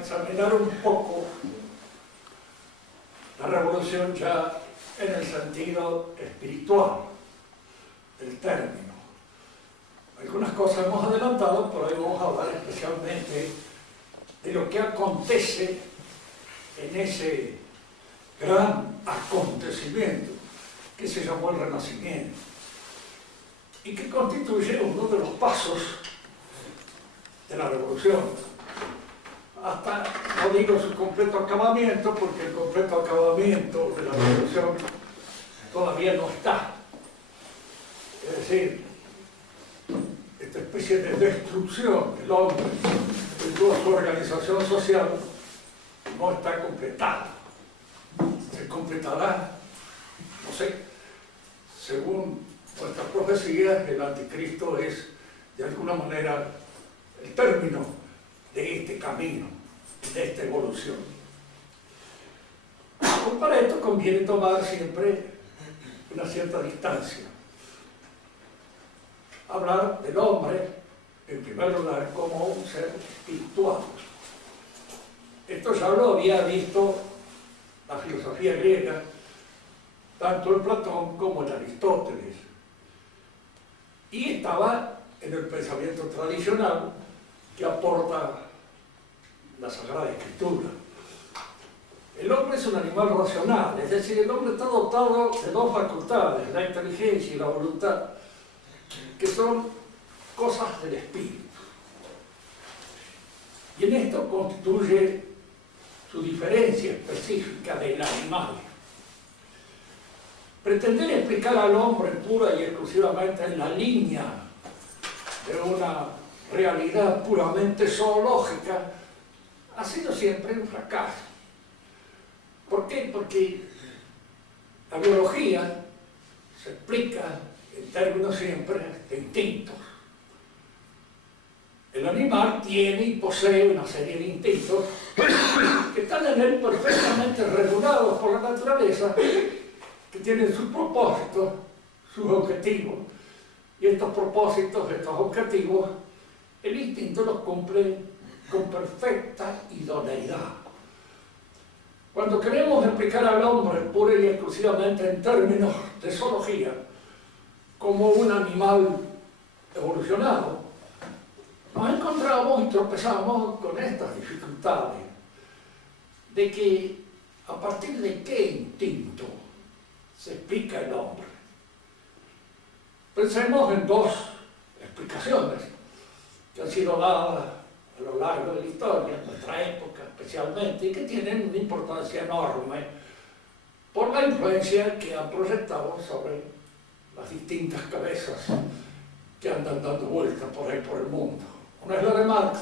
examinar un poco la revolución ya en el sentido espiritual del término. Algunas cosas hemos adelantado, pero hoy vamos a hablar especialmente de lo que acontece en ese gran acontecimiento que se llamó el Renacimiento y que constituye uno de los pasos de la revolución, hasta, no digo su completo acabamiento, porque el completo acabamiento de la revolución todavía no está. Es decir, esta especie de destrucción del hombre en toda su organización social no está completada. Se completará, no sé, según nuestras profecías, el anticristo es de alguna manera el término de este camino, de esta evolución. Para esto conviene tomar siempre una cierta distancia. Hablar del hombre, en primer lugar, como un ser espiritual. Esto ya lo había visto la filosofía griega, tanto en Platón como en Aristóteles. Y estaba en el pensamiento tradicional que aporta la Sagrada Escritura. El hombre es un animal racional, es decir, el hombre está dotado de dos facultades, la inteligencia y la voluntad, que son cosas del espíritu. Y en esto constituye su diferencia específica del animal. Pretender explicar al hombre pura y exclusivamente en la línea de una realidad puramente zoológica ha sido siempre un fracaso. ¿Por qué? Porque la biología se explica en términos siempre de instintos. El animal tiene y posee una serie de instintos que están en él perfectamente regulados por la naturaleza, que tienen sus propósitos, sus objetivos. Y estos propósitos, estos objetivos, el instinto los cumple con perfecta idoneidad. Cuando queremos explicar al hombre pura y exclusivamente en términos de zoología, como un animal evolucionado, nos encontramos y tropezamos con estas dificultades de que a partir de qué instinto se explica el hombre. Pensemos en dos explicaciones que han sido dadas a lo largo de la historia, en nuestra época especialmente, y que tienen una importancia enorme por la influencia que han proyectado sobre las distintas cabezas que andan dando vueltas por ahí por el mundo. Una es la de Marx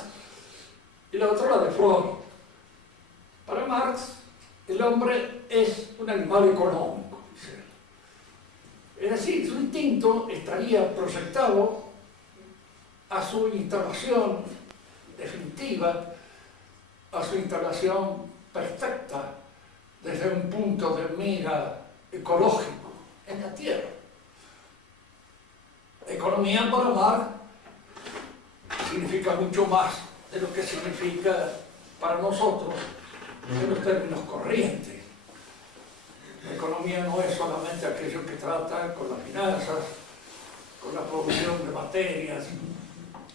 y la otra la de Freud. Para Marx, el hombre es un animal económico, dice él. Es decir, su instinto estaría proyectado a su instalación definitiva, a su instalación perfecta desde un punto de mira ecológico en la tierra. Economía para Marx significa mucho más de lo que significa para nosotros en los términos corrientes. La economía no es solamente aquello que trata con las finanzas, con la producción de materias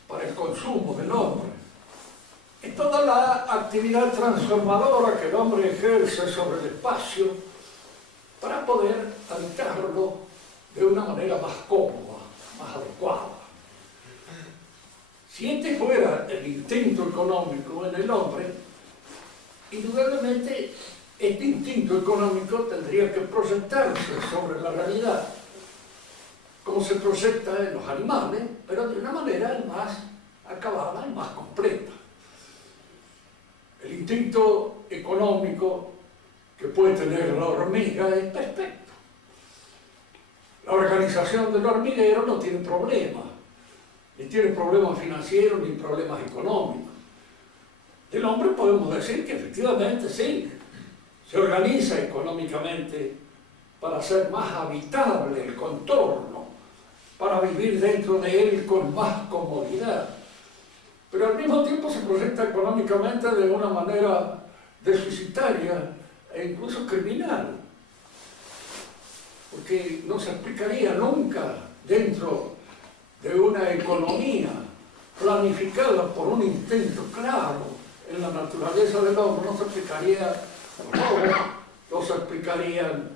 para el consumo del hombre. Es toda la actividad transformadora que el hombre ejerce sobre el espacio para poder habitarlo de una manera más cómoda, más adecuada. Si este fuera el instinto económico en el hombre, indudablemente este instinto económico tendría que proyectarse sobre la realidad, como se proyecta en los animales, pero de una manera más acabada y más completa. El instinto económico que puede tener la hormiga es perfecto. La organización del hormiguero no tiene problemas, ni tiene problemas financieros ni problemas económicos. Del hombre podemos decir que efectivamente sí, se organiza económicamente para hacer más habitable el contorno, para vivir dentro de él con más comodidad. pero al mismo tiempo se proyecta económicamente de una manera deficitaria e incluso criminal, porque no se explicaría nunca dentro de una economía planificada por un instinto claro en la naturaleza del hombre, no se explicaría los robos, no se explicarían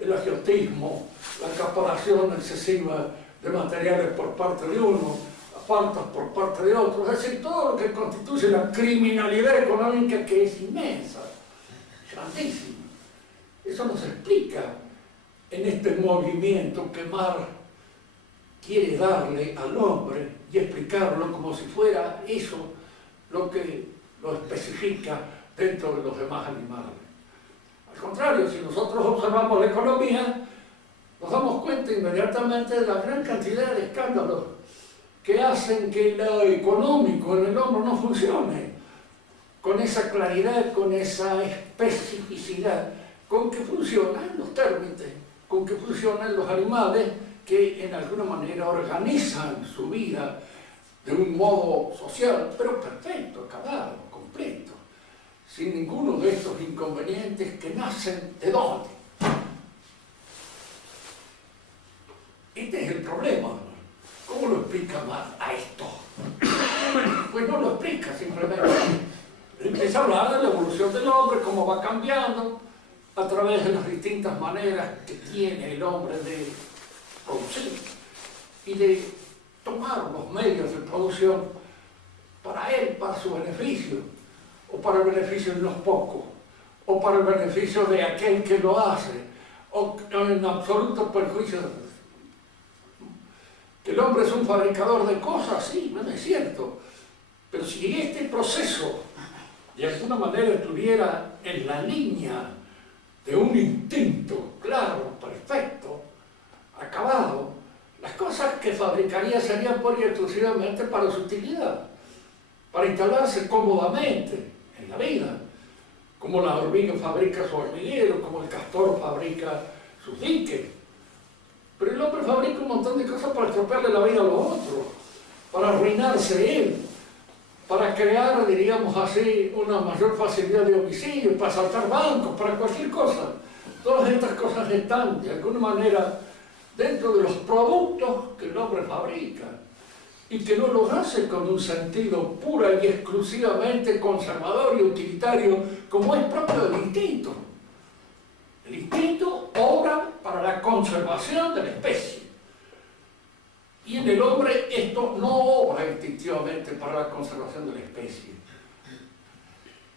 el agiotismo, la acaparación excesiva de materiales por parte de uno, las faltas por parte de otro, es decir, todo lo que constituye la criminalidad económica, que es inmensa, grandísima. Eso no se explica en este movimiento que Marx quiere darle al hombre y explicarlo como si fuera eso lo que lo especifica dentro de los demás animales. Al contrario, si nosotros observamos la economía, nos damos cuenta inmediatamente de la gran cantidad de escándalos que hacen que lo económico en el hombre no funcione con esa claridad, con esa especificidad, con que funcionan los términos, con que funcionan los animales que en alguna manera organizan su vida de un modo social, pero perfecto, acabado, completo, sin ninguno de estos inconvenientes que nacen ¿de dónde? Este es el problema. ¿Cómo lo explica Marx a esto? Pues no lo explica, simplemente empieza a hablar de la evolución del hombre, cómo va cambiando a través de las distintas maneras que tiene el hombre de producir y de tomar los medios de producción para él, para su beneficio, o para el beneficio de unos pocos, o para el beneficio de aquel que lo hace, o en absoluto perjuicio de los. Que el hombre es un fabricador de cosas, sí, no es cierto, pero si este proceso de alguna manera estuviera en la línea de un instinto claro, perfecto, acabado, las cosas que fabricaría serían pura y exclusivamente para su utilidad, para instalarse cómodamente en la vida, como la hormiga fabrica su hormiguero, como el castor fabrica sus diques. Pero el hombre fabrica un montón de cosas para estropearle la vida a los otros, para arruinarse él, para crear, diríamos así, una mayor facilidad de homicidio, para asaltar bancos, para cualquier cosa. Todas estas cosas están, de alguna manera, dentro de los productos que el hombre fabrica y que no los hace con un sentido pura y exclusivamente conservador y utilitario, como es propio del instinto. El instinto obra para la conservación de la especie. Y en el hombre esto no obra instintivamente para la conservación de la especie.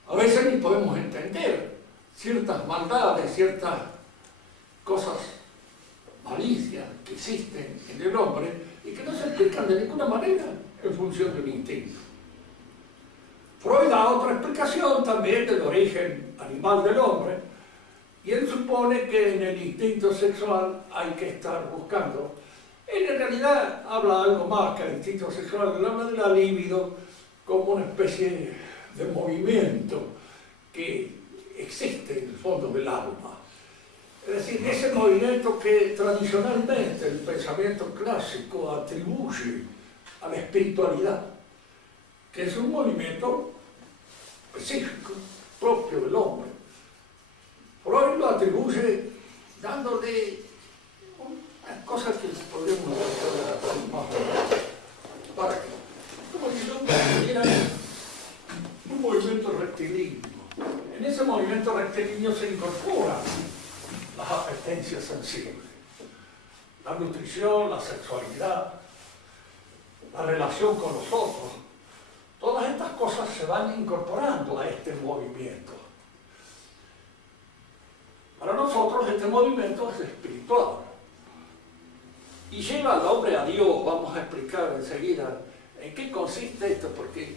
A veces ni podemos entender ciertas maldades, ciertas cosas, malicias que existen en el hombre y que no se explican de ninguna manera en función del instinto. Freud da otra explicación también del origen animal del hombre, y él supone que en el instinto sexual hay que estar buscando. Él en realidad habla algo más que el instinto sexual, él habla de la libido como una especie de movimiento que existe en el fondo del alma. Es decir, ese movimiento que tradicionalmente el pensamiento clásico atribuye a la espiritualidad, que es un movimiento específico, propio del hombre. Freud lo atribuye dándole unas cosas que podríamos hacer más para que, como si el hombre tuviera un movimiento rectilíneo. En ese movimiento rectilíneo se incorporan las apetencias sensibles, la nutrición, la sexualidad, la relación con los otros. Todas estas cosas se van incorporando a este movimiento. Para nosotros este movimiento es espiritual y lleva al hombre a Dios. Vamos a explicar enseguida en qué consiste esto, porque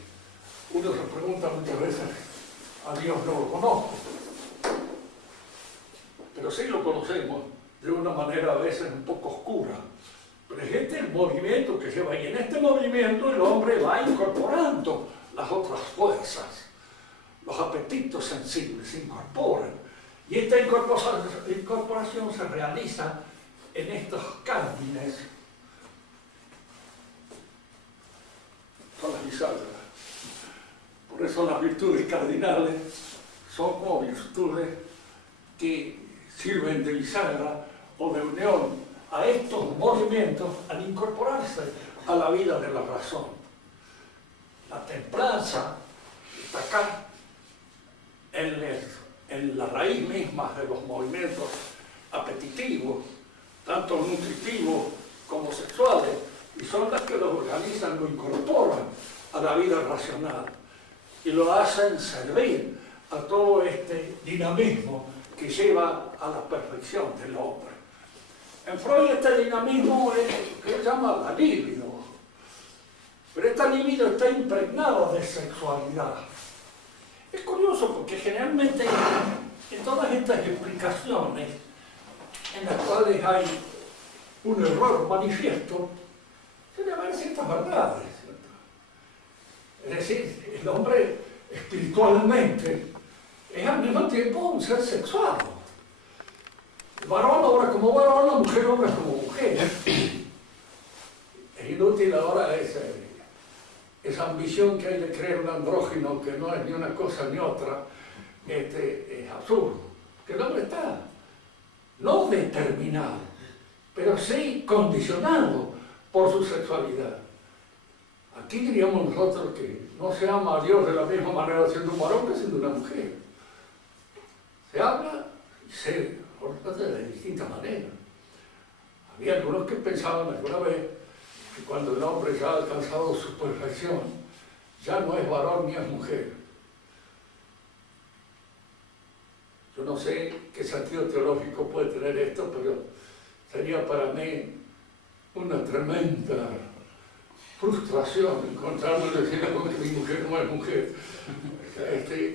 uno se pregunta muchas veces, a Dios no lo conozco, pero sí lo conocemos de una manera a veces un poco oscura. Pero es este el movimiento que lleva, y en este movimiento el hombre va incorporando las otras fuerzas, los apetitos sensibles se incorporan. Y esta incorporación se realiza en estos cárdines bisagra. Por eso las virtudes cardinales son como virtudes que sirven de bisagra o de unión a estos movimientos al incorporarse a la vida de la razón. La templanza está acá, en la raíz misma de los movimientos apetitivos, tanto nutritivos como sexuales, y son las que los organizan, lo incorporan a la vida racional y lo hacen servir a todo este dinamismo que lleva a la perfección del hombre. En Freud este dinamismo es lo que se llama la libido, pero esta libido está impregnada de sexualidad. Es curioso porque generalmente en todas estas explicaciones en las cuales hay un error manifiesto, suele haber ciertas verdades, ¿cierto? Es decir, el hombre espiritualmente es al mismo tiempo un ser sexual. El varón obra como varón, la mujer obra como mujer. Es inútil ahora esa ambición que hay de creer un andrógino que no es ni una cosa ni otra, es absurdo. Que el hombre está no determinado, pero sí condicionado por su sexualidad. Aquí diríamos nosotros que no se ama a Dios de la misma manera siendo un varón que siendo una mujer. Se habla y se trata de distintas maneras. Había algunos que pensaban alguna vez que cuando el hombre ya ha alcanzado su perfección, ya no es varón ni es mujer. Yo no sé qué sentido teológico puede tener esto, pero sería para mí una tremenda frustración encontrarme diciendo con que mi mujer no es mujer,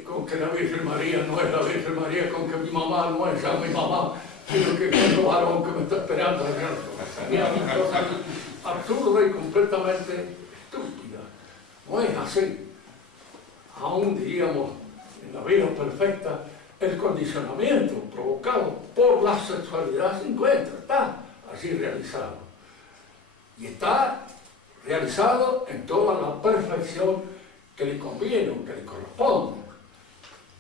con que la Virgen María no es la Virgen María, con que mi mamá no es ya mi mamá, sino que es el varón que me está esperando. Sería una cosa absurda y completamente estúpida. No es así. Aún diríamos, en la vida perfecta, el condicionamiento provocado por la sexualidad se encuentra, está así realizado. Y está realizado en toda la perfección que le conviene, que le corresponde.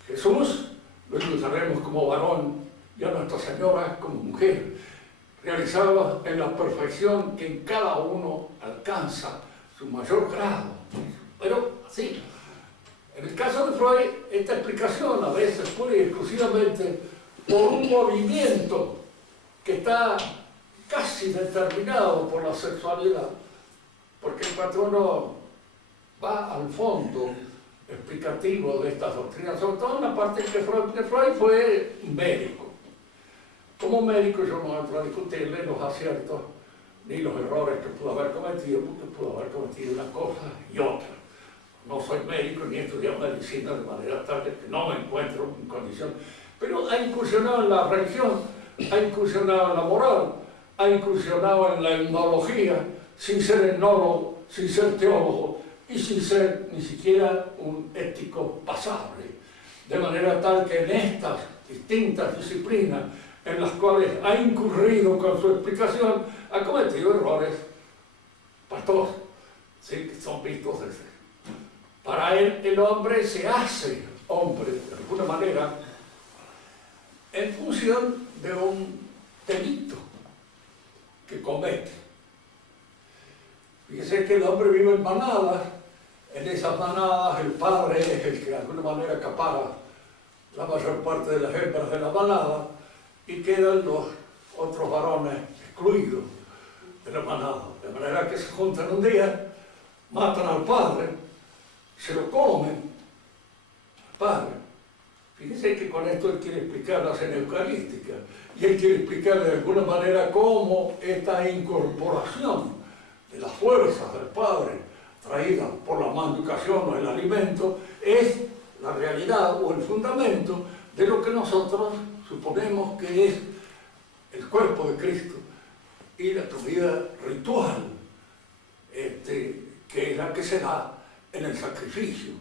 Jesús lo encontraremos como varón y a Nuestra Señora como mujer, realizado en la perfección que en cada uno alcanza su mayor grado. Pero sí, en el caso de Freud, esta explicación a veces pura y exclusivamente por un movimiento que está casi determinado por la sexualidad, porque cuando uno va al fondo explicativo de estas doctrinas, sobre todo en la parte que Freud fue médico. Como médico yo no entro a discutirle los aciertos ni los errores que pudo haber cometido, porque pudo haber cometido una cosa y otra. No soy médico ni he estudiado medicina de manera tal que no me encuentro en condición, pero ha incursionado en la religión, ha incursionado en la moral, ha incursionado en la etnología, sin ser etnólogo, sin ser teólogo y sin ser ni siquiera un ético pasable. De manera tal que en estas distintas disciplinas en las cuales ha incurrido con su explicación, ha cometido errores pastor, ¿sí? Que son vistos desde. Para él, el hombre se hace hombre, de alguna manera, en función de un delito que comete. Fíjese que el hombre vive en manadas, en esas manadas el padre es el que de alguna manera acapara la mayor parte de las hembras de la manada y quedan los otros varones excluidos de la manada. De manera que se juntan un día, matan al padre, se lo comen al padre. Fíjese que con esto él quiere explicar la cena eucarística y él quiere explicar de alguna manera cómo esta incorporación de las fuerzas del padre traídas por la manducación o el alimento es la realidad o el fundamento de lo que nosotros suponemos que es el cuerpo de Cristo y la comida ritual, que es la que se da en el sacrificio.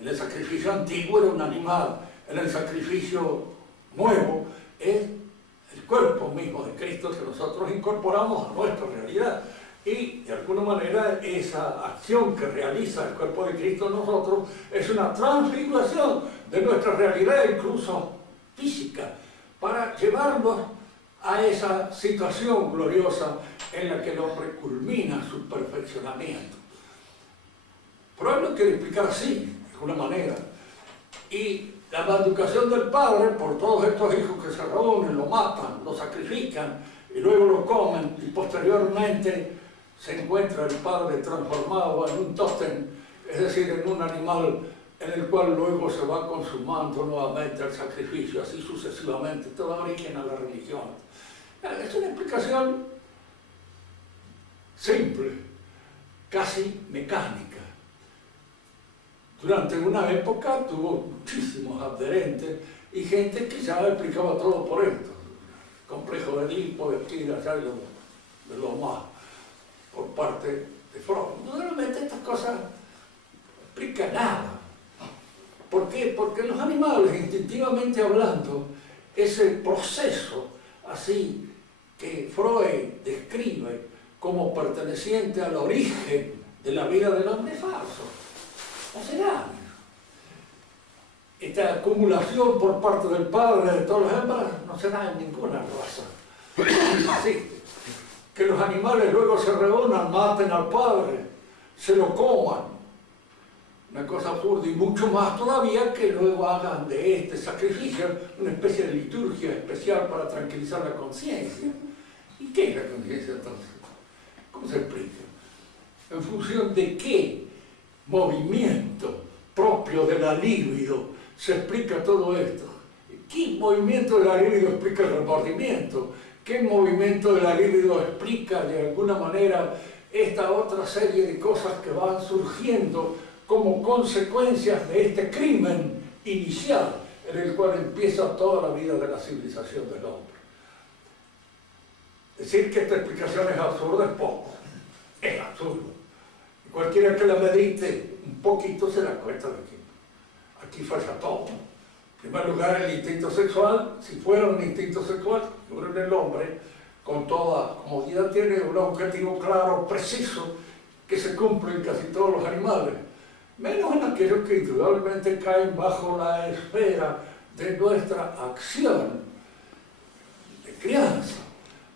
En el sacrificio antiguo era un animal, en el sacrificio nuevo es el cuerpo mismo de Cristo que nosotros incorporamos a nuestra realidad. Y de alguna manera esa acción que realiza el cuerpo de Cristo en nosotros es una transfiguración de nuestra realidad, incluso física, para llevarnos a esa situación gloriosa en la que el hombre culmina su perfeccionamiento. Pero él lo quiere explicar así, de alguna manera. Y la maldición del Padre por todos estos hijos que se reúnen, lo matan, lo sacrifican y luego lo comen, y posteriormente se encuentra el Padre transformado en un tótem, es decir, en un animal en el cual luego se va consumando nuevamente el sacrificio, así sucesivamente, todo da origen a la religión. Es una explicación simple, casi mecánica. Durante una época tuvo muchísimos adherentes y gente que ya explicaba todo por esto. Complejo de Edipo, de Esquina, ya de lo más, por parte de Freud. Normalmente estas cosas no explican nada. ¿Por qué? Porque los animales, instintivamente hablando, ese proceso así que Freud describe como perteneciente al origen de la vida del hombre es falso. No se da. Esta acumulación por parte del padre de todas las hembras no se da en ninguna raza. Así, que los animales luego se reúnan, maten al padre, se lo coman. Una cosa absurda, y mucho más todavía que luego hagan de este sacrificio una especie de liturgia especial para tranquilizar la conciencia. ¿Y qué es la conciencia entonces? ¿Cómo se explica? ¿En función de qué movimiento propio de la libido se explica todo esto? ¿Qué movimiento de la libido explica el remordimiento? ¿Qué movimiento de la libido explica de alguna manera esta otra serie de cosas que van surgiendo como consecuencias de este crimen inicial en el cual empieza toda la vida de la civilización del hombre? Decir que esta explicación es absurda es poco, es absurdo. Y cualquiera que la medite un poquito se da cuenta de que aquí falla todo. En primer lugar, el instinto sexual, si fuera un instinto sexual, en el hombre, con toda comodidad, tiene un objetivo claro, preciso, que se cumple en casi todos los animales, menos en aquellos que indudablemente caen bajo la esfera de nuestra acción de crianza,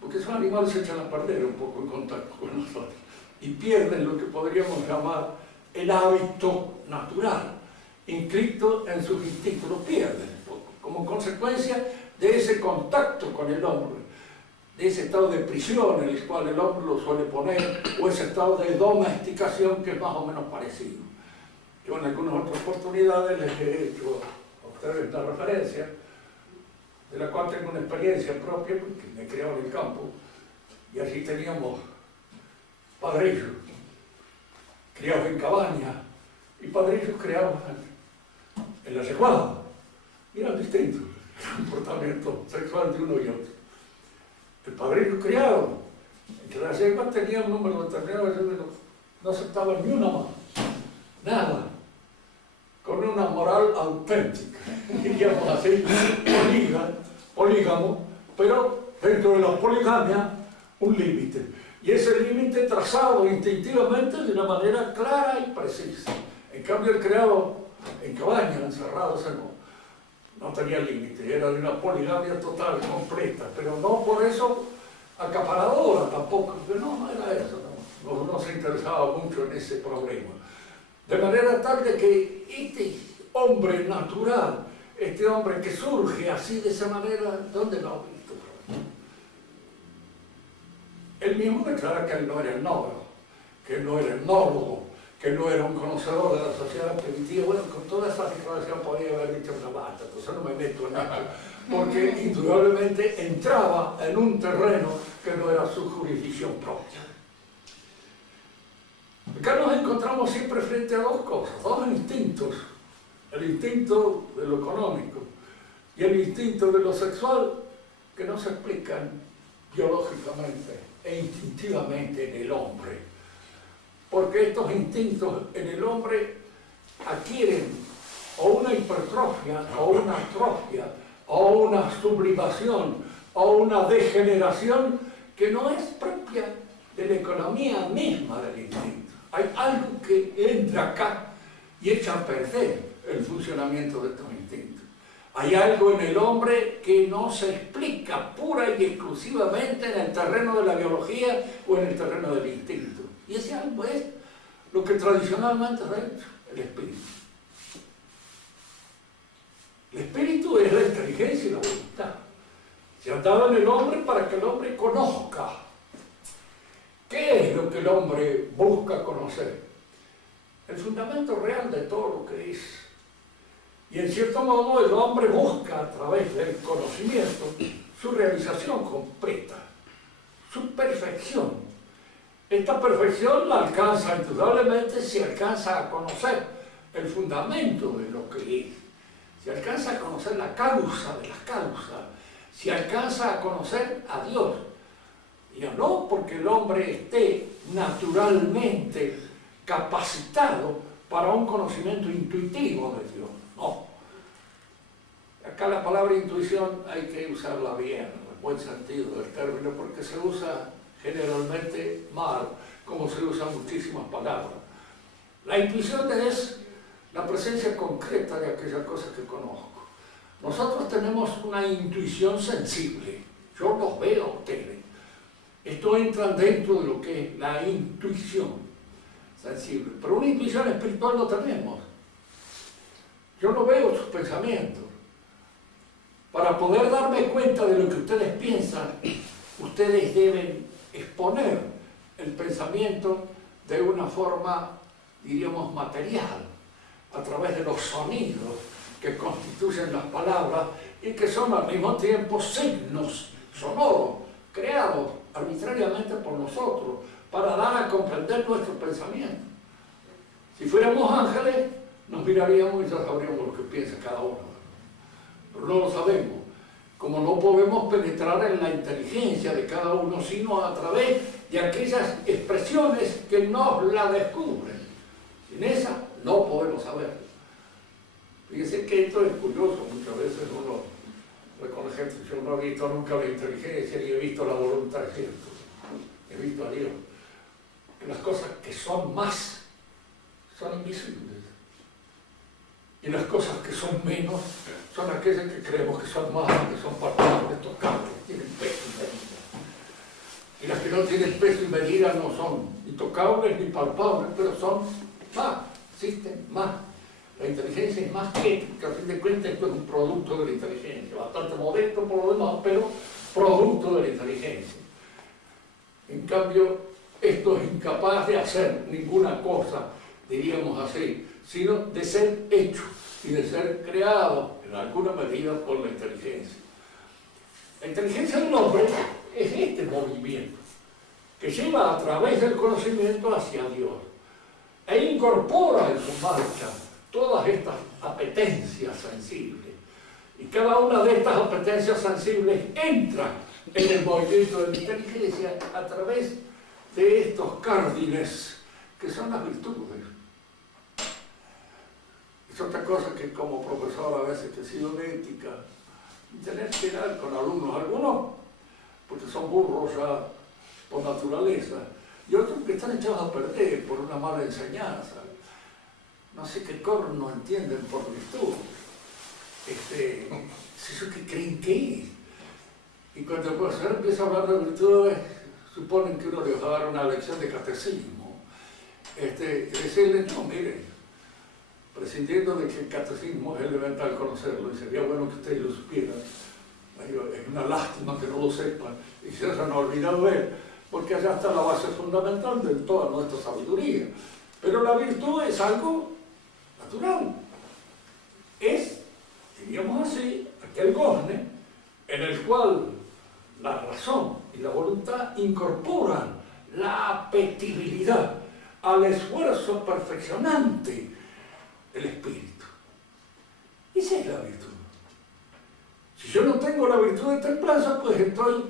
porque esos animales se echan a perder un poco en contacto con nosotros y pierden lo que podríamos llamar el hábito natural, inscrito en sus instintos, lo pierden un poco, como consecuencia de ese contacto con el hombre, de ese estado de prisión en el cual el hombre lo suele poner, o ese estado de domesticación que es más o menos parecido. Yo en algunas otras oportunidades les he hecho a ustedes la referencia, de la cual tengo una experiencia propia, porque me he criado en el campo, y allí teníamos padrillos, criados en cabañas, y padrillos criados en la yeguada. Y eran distintos el comportamiento sexual de uno y otro. El padrillo criado, entre las yeguas tenía un número determinado de no aceptaban ni una más, nada, con una moral auténtica, diríamos así, polígamo, pero dentro de la poligamia un límite. Y ese límite trazado instintivamente de una manera clara y precisa. En cambio el criado en cabaña, encerrado, no tenía límite, era de una poligamia total, completa, pero no por eso acaparadora tampoco, porque no era eso, no se interesaba mucho en ese problema. De manera tal de que este hombre natural, este hombre que surge así de esa manera, ¿dónde lo ha visto? Él mismo declara que él no era etnólogo, que él no era etnólogo, que no era un conocedor de la sociedad primitiva. Bueno, con toda esa declaración podría haber dicho una basta, entonces no me meto en esto, porque indudablemente entraba en un terreno que no era su jurisdicción propia. Acá nos encontramos siempre frente a dos cosas, dos instintos, el instinto de lo económico y el instinto de lo sexual, que no se explican biológicamente e instintivamente en el hombre. Porque estos instintos en el hombre adquieren o una hipertrofia, o una atrofia, o una sublimación, o una degeneración que no es propia de la economía misma del instinto. Hay algo que entra acá y echa a perder el funcionamiento de estos instintos. Hay algo en el hombre que no se explica pura y exclusivamente en el terreno de la biología o en el terreno del instinto. Y ese algo es lo que tradicionalmente se ha hecho, el espíritu. El espíritu es la inteligencia y la voluntad. Se ha dado en el hombre para que el hombre conozca. ¿Qué es lo que el hombre busca conocer? El fundamento real de todo lo que es. Y en cierto modo el hombre busca a través del conocimiento su realización completa, su perfección. Esta perfección la alcanza indudablemente si alcanza a conocer el fundamento de lo que es, si alcanza a conocer la causa de las causas, si alcanza a conocer a Dios. Ya no porque el hombre esté naturalmente capacitado para un conocimiento intuitivo de Dios, no. Acá la palabra intuición hay que usarla bien, en el buen sentido del término, porque se usa generalmente mal, como se usan muchísimas palabras. La intuición es la presencia concreta de aquella cosa que conozco. Nosotros tenemos una intuición sensible, yo los veo a ustedes. Esto entra dentro de lo que es la intuición sensible, pero una intuición espiritual no tenemos. Yo no veo sus pensamientos. Para poder darme cuenta de lo que ustedes piensan, ustedes deben exponer el pensamiento de una forma, diríamos, material, a través de los sonidos que constituyen las palabras y que son al mismo tiempo signos sonoros, creados arbitrariamente por nosotros, para dar a comprender nuestro pensamiento. Si fuéramos ángeles, nos miraríamos y ya sabríamos lo que piensa cada uno. Pero no lo sabemos. Como no podemos penetrar en la inteligencia de cada uno, sino a través de aquellas expresiones que nos la descubren. Sin esa, no podemos saber. Fíjense que esto es curioso, muchas veces uno, con la gente, yo no he visto nunca la inteligencia ni he visto la voluntad, es cierto. He visto a Dios. Que las cosas que son más son invisibles. Y las cosas que son menos son aquellas que creemos que son más, que son palpables, tocables, tienen peso y medida. Y las que no tienen peso y medida no son ni tocables ni palpables, pero son más, existen más. La inteligencia es más que a fin de cuentas esto es un producto de la inteligencia, bastante modesto por lo demás, pero producto de la inteligencia. En cambio, esto es incapaz de hacer ninguna cosa, diríamos así, sino de ser hecho y de ser creado en alguna medida por la inteligencia. La inteligencia del hombre es este movimiento que lleva a través del conocimiento hacia Dios e incorpora en su marcha todas estas apetencias sensibles. Y cada una de estas apetencias sensibles entra en el movimiento de la inteligencia a través de estos cárdines que son las virtudes. Es otra cosa que como profesor a veces que he sido de ética, tener que dar con algunos porque son burros ya por naturaleza, y otros que están echados a perder por una mala enseñanza. No sé qué corno entienden por virtud. Es eso que creen que es. Y cuando el profesor empieza a hablar de virtudes, suponen que uno le va a dar una lección de catecismo. Decirle, no, miren, prescindiendo de que el catecismo es elemental conocerlo, y sería bueno que ustedes lo supieran. Es una lástima que no lo sepan y se hayan olvidado de él, porque allá está la base fundamental de toda nuestra sabiduría. Pero la virtud es algo natural. Es, diríamos así, aquel gozne en el cual la razón y la voluntad incorporan la apetibilidad al esfuerzo perfeccionante del espíritu. Esa es la virtud. Si yo no tengo la virtud de templanza, pues estoy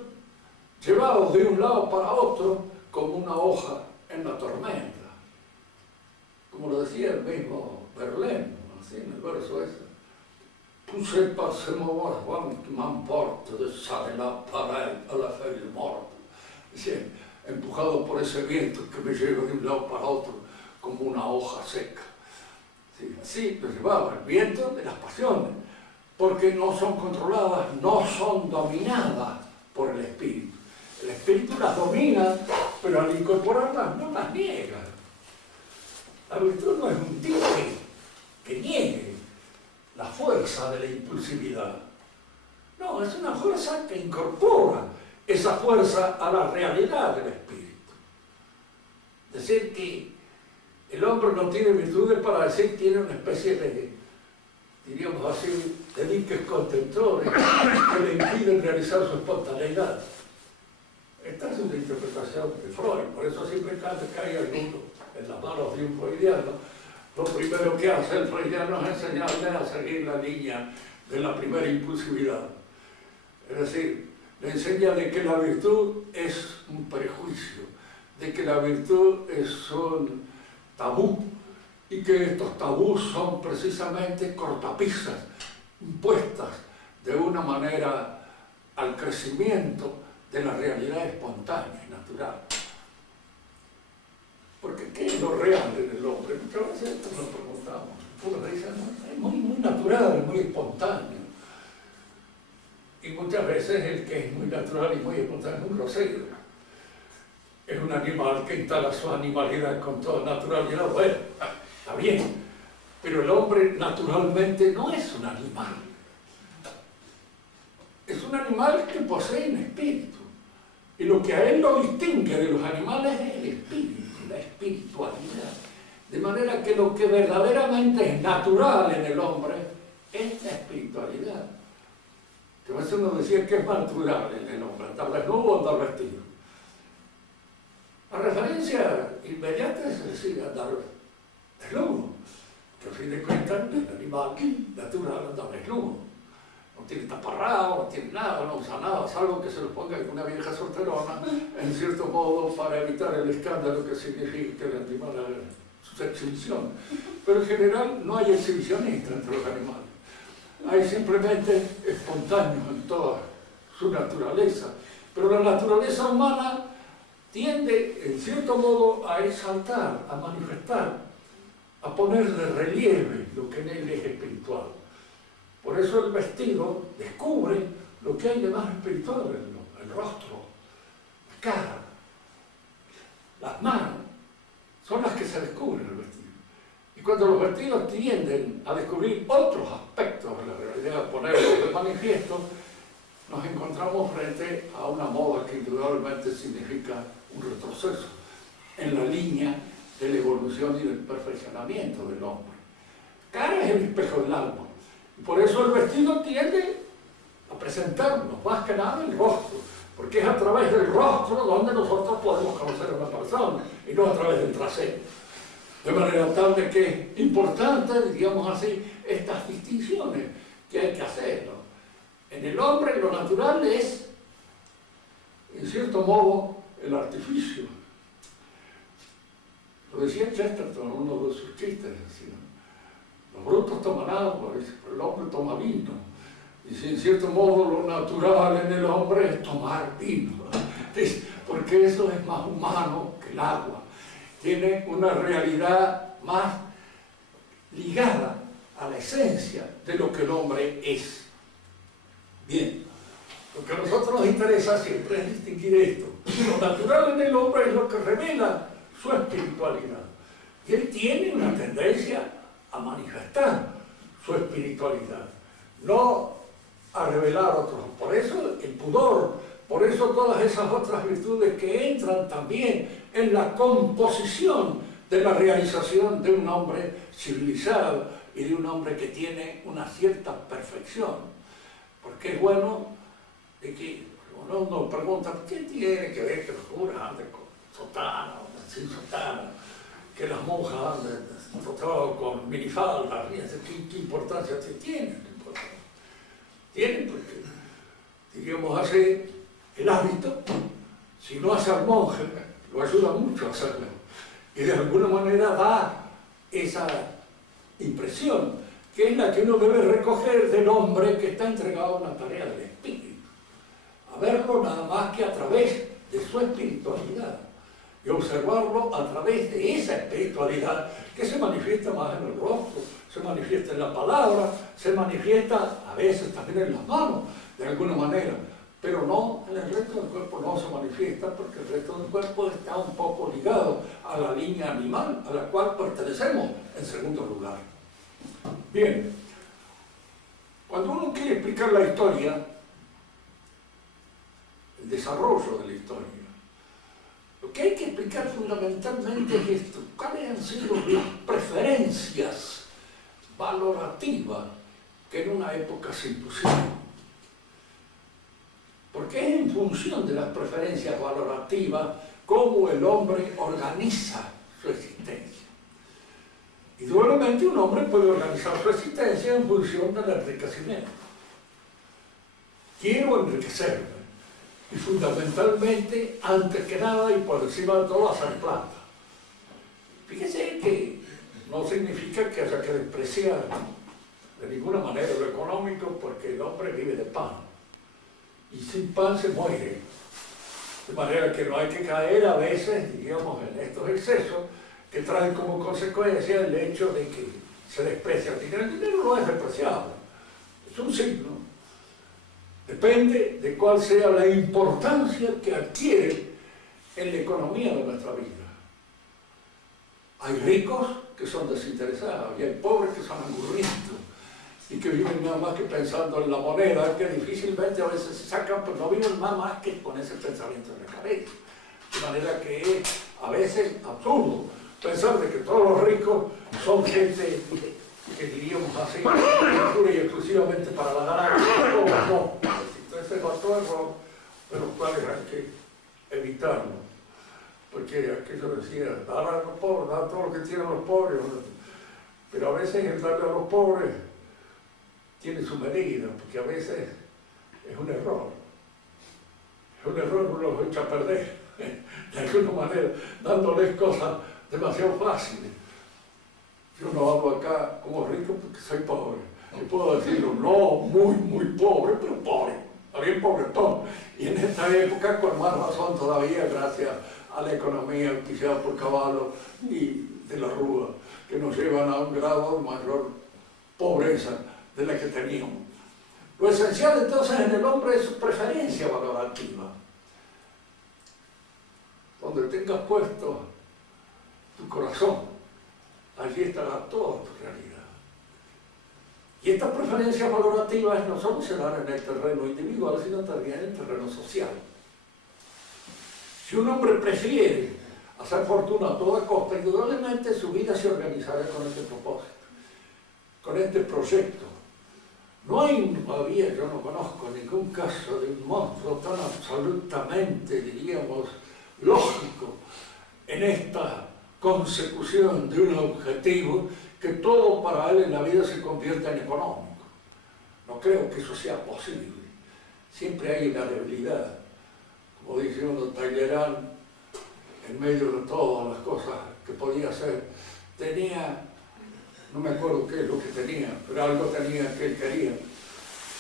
llevado de un lado para otro como una hoja en la tormenta. Como lo decía el mismo Verlaine, así en el verso ese. Poussé par ce moment qui m'emporte de ça et là, pareil à la feuille morte. empujado por ese viento que me lleva de un lado para otro como una hoja seca. Sí, así lo llevaba el viento de las pasiones, porque no son controladas, no son dominadas por el Espíritu. El Espíritu las domina, pero al incorporarlas no las niega. La virtud no es un tipo que niegue la fuerza de la impulsividad. No, es una fuerza que incorpora esa fuerza a la realidad del Espíritu. Es decir, que el hombre no tiene virtudes para decir que tiene una especie de, diríamos así, de diques contentores que le impiden realizar su espontaneidad. Esta es una interpretación de Freud, por eso siempre cada que hay alguno en las manos de un freudiano, lo primero que hace el freudiano es enseñarle a seguir la línea de la primera impulsividad. Es decir, le enseña de que la virtud es un prejuicio, de que la virtud es un tabú, y que estos tabús son precisamente cortapisas impuestas de una manera al crecimiento de la realidad espontánea y natural. Porque ¿qué es lo real en el hombre? Muchas veces esto nos preguntamos. Todos dicen, no, es muy natural, muy espontáneo. Y muchas veces el que es muy natural y muy espontáneo es un grosero. Es un animal que instala su animalidad con toda naturalidad. Bueno, está bien, pero el hombre naturalmente no es un animal. Es un animal que posee un espíritu. Y lo que a él lo distingue de los animales es el espíritu, la espiritualidad. De manera que lo que verdaderamente es natural en el hombre es la espiritualidad. Que a veces uno decía que es natural en el hombre, andar desnudo o andar vestido. La referencia inmediata es decir, andar desnudo. Que al fin de cuentas el animal natural anda desnudo. No tiene taparrado, no tiene nada, no usa nada, salvo que se lo ponga en una vieja solterona, en cierto modo, para evitar el escándalo que significa que el animal haga sus exhibiciones. Pero en general no hay exhibicionistas entre los animales. Hay simplemente espontáneos en toda su naturaleza. Pero la naturaleza humana tiende, en cierto modo, a exaltar, a manifestar, a poner de relieve lo que en él es espiritual. Por eso el vestido descubre lo que hay de más espiritual en el rostro, la cara, las manos, son las que se descubren en el vestido. Y cuando los vestidos tienden a descubrir otros aspectos de la realidad, a ponerlos de manifiesto, nos encontramos frente a una moda que indudablemente significa un retroceso en la línea de la evolución y del perfeccionamiento del hombre. La cara es el espejo del alma. Y por eso el vestido tiende a presentarnos más que nada el rostro, porque es a través del rostro donde nosotros podemos conocer a una persona y no a través del trasero. De manera tal de que es importante, digamos así, estas distinciones que hay que hacer, ¿no? En el hombre lo natural es, en cierto modo, el artificio. Lo decía Chesterton en uno de sus chistes, así, ¿no? Los brutos toman agua, pero el hombre toma vino. Y si en cierto modo lo natural en el hombre es tomar vino, porque eso es más humano que el agua. Tiene una realidad más ligada a la esencia de lo que el hombre es. Bien, lo que a nosotros nos interesa siempre es distinguir esto. Lo natural en el hombre es lo que revela su espiritualidad. Y él tiene una tendencia a manifestar su espiritualidad, no a revelar otros. Por eso el pudor, por eso todas esas otras virtudes que entran también en la composición de la realización de un hombre civilizado y de un hombre que tiene una cierta perfección. Porque es bueno de que uno nos pregunta, ¿qué tiene que ver que los curas anden con sotana o sin sotana? Que las monjas anden con minifaldas, ¿qué importancia tienen? Tienen porque, diríamos así, el hábito, si no hace al monje, lo ayuda mucho a hacerlo. Y de alguna manera da esa impresión, que es la que uno debe recoger del hombre que está entregado a una tarea del espíritu. A verlo nada más que a través de su espiritualidad y observarlo a través de esa espiritualidad que se manifiesta más en el rostro, se manifiesta en la palabra, se manifiesta a veces también en las manos, de alguna manera, pero no en el resto del cuerpo no se manifiesta porque el resto del cuerpo está un poco ligado a la línea animal a la cual pertenecemos en segundo lugar. Bien, cuando uno quiere explicar la historia, el desarrollo de la historia, lo que hay que explicar fundamentalmente es esto: cuáles han sido las preferencias valorativas que en una época se impusieron. Porque es en función de las preferencias valorativas cómo el hombre organiza su existencia. Indudablemente un hombre puede organizar su existencia en función del enriquecimiento. Quiero enriquecerme. Y fundamentalmente, antes que nada y por encima de todo, hacer plata. Fíjese que no significa que haya que despreciar de ninguna manera lo económico, porque el hombre vive de pan. Y sin pan se muere. De manera que no hay que caer a veces, digamos, en estos excesos que traen como consecuencia el hecho de que se desprecia el dinero. El dinero no es despreciable, es un signo. Depende de cuál sea la importancia que adquiere en la economía de nuestra vida. Hay ricos que son desinteresados y hay pobres que son angurrientos y que viven nada más que pensando en la moneda, que difícilmente a veces se sacan, pero no viven nada más que con ese pensamiento en la cabeza. De manera que es a veces absurdo pensar de que todos los ricos son gente que diríamos así, pura y exclusivamente para la ganancia. No. Entonces es otro error de los cuales hay que evitarlo. Porque aquello decía, dar a los pobres, dar todo lo que tienen los pobres. Pero a veces el darle a los pobres tiene su medida, porque a veces es un error. Es un error, uno los echa a perder, de alguna manera, dándoles cosas demasiado fáciles. Yo no hablo acá como rico porque soy pobre. Y puedo decirlo, no muy pobre, pero pobre. Bien pobretón. Y en esta época, con más razón todavía, gracias a la economía auspiciada por Caballo y de la Rúa, que nos llevan a un grado de mayor pobreza de la que teníamos. Lo esencial entonces en el hombre es su preferencia valorativa. Donde tengas puesto tu corazón, allí estará toda tu realidad. Y estas preferencias valorativas no solo se dan en el terreno individual, sino también en el terreno social. Si un hombre prefiere hacer fortuna a toda costa, indudablemente su vida se organizará con este propósito, con este proyecto. No hay todavía, yo no conozco ningún caso de un monstruo tan absolutamente, diríamos, lógico en esta consecución de un objetivo que todo para él en la vida se convierta en económico. No creo que eso sea posible. Siempre hay una debilidad. Como dice uno, Talleyrand, en medio de todas las cosas que podía hacer, tenía, no me acuerdo qué es lo que tenía, pero algo tenía que él quería.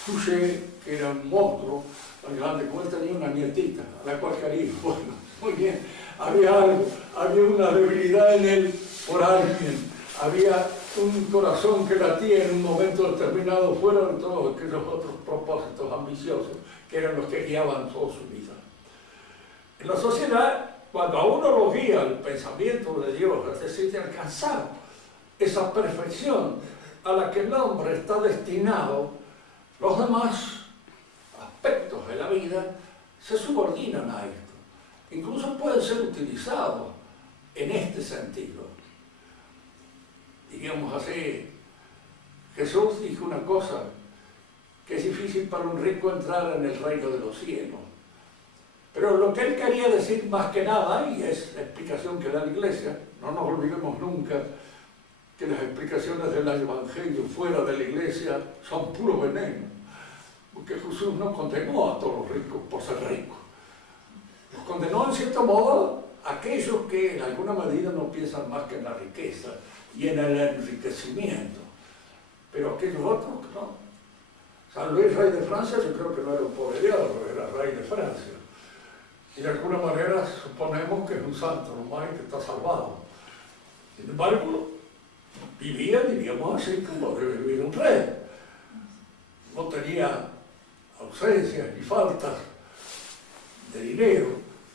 Fouché, que era un monstruo tan grande como él, tenía una nietita, a la cual quería. Bueno, muy bien, había algo, había una debilidad en él por alguien. Había un corazón que latía en un momento determinado fuera de todos aquellos otros propósitos ambiciosos que eran los que guiaban toda su vida. En la sociedad, cuando a uno lo guía el pensamiento de Dios, es decir, de alcanzar esa perfección a la que el hombre está destinado, los demás aspectos de la vida se subordinan a esto. Incluso pueden ser utilizados en este sentido. Digamos así, Jesús dijo una cosa, que es difícil para un rico entrar en el reino de los cielos. Pero lo que él quería decir más que nada, y es la explicación que da la Iglesia, no nos olvidemos nunca que las explicaciones del Evangelio fuera de la Iglesia son puro veneno, porque Jesús no condenó a todos los ricos por ser ricos. Los condenó en cierto modo a aquellos que en alguna medida no piensan más que en la riqueza y en el enriquecimiento, pero aquellos otros no. San Luis, rey de Francia, yo creo que no era un pobre diablo, era rey de Francia. y de alguna manera suponemos que es un santo nomás y que está salvado. Sin embargo, diríamos así, como debe vivir un rey. No tenía ausencias ni faltas de dinero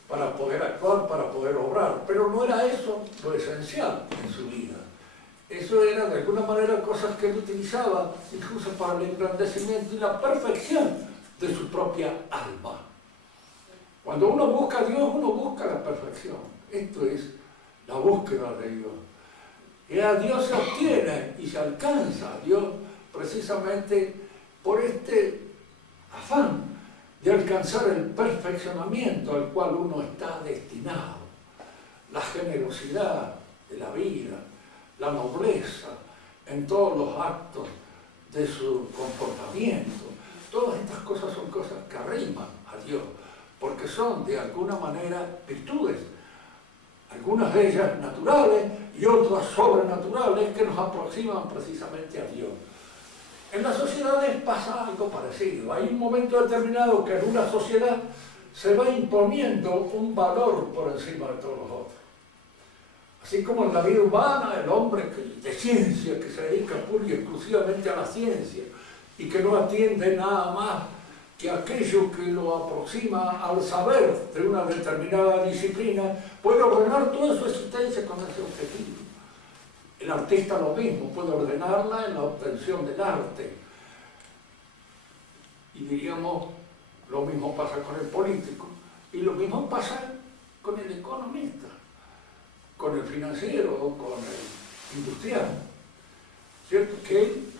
para poder actuar, para poder obrar, pero no era eso lo esencial en su vida. Eso era de alguna manera cosas que él utilizaba incluso para el engrandecimiento y la perfección de su propia alma. Cuando uno busca a Dios, uno busca la perfección. Esto es la búsqueda de Dios. Y a Dios se obtiene y se alcanza a Dios precisamente por este afán de alcanzar el perfeccionamiento al cual uno está destinado. La generosidad de la vida, la nobleza en todos los actos de su comportamiento. Todas estas cosas son cosas que arriman a Dios, porque son de alguna manera virtudes, algunas de ellas naturales y otras sobrenaturales que nos aproximan precisamente a Dios. En las sociedades pasa algo parecido. Hay un momento determinado que en una sociedad se va imponiendo un valor por encima de todos los otros. Así como en la vida humana, el hombre de ciencia que se dedica pura y exclusivamente a la ciencia y que no atiende nada más que aquello que lo aproxima al saber de una determinada disciplina, puede ordenar toda su existencia con ese objetivo. El artista lo mismo, puede ordenarla en la obtención del arte. Y diríamos, lo mismo pasa con el político y lo mismo pasa con el economista, con el financiero o con el industrial. ¿Cierto? Que él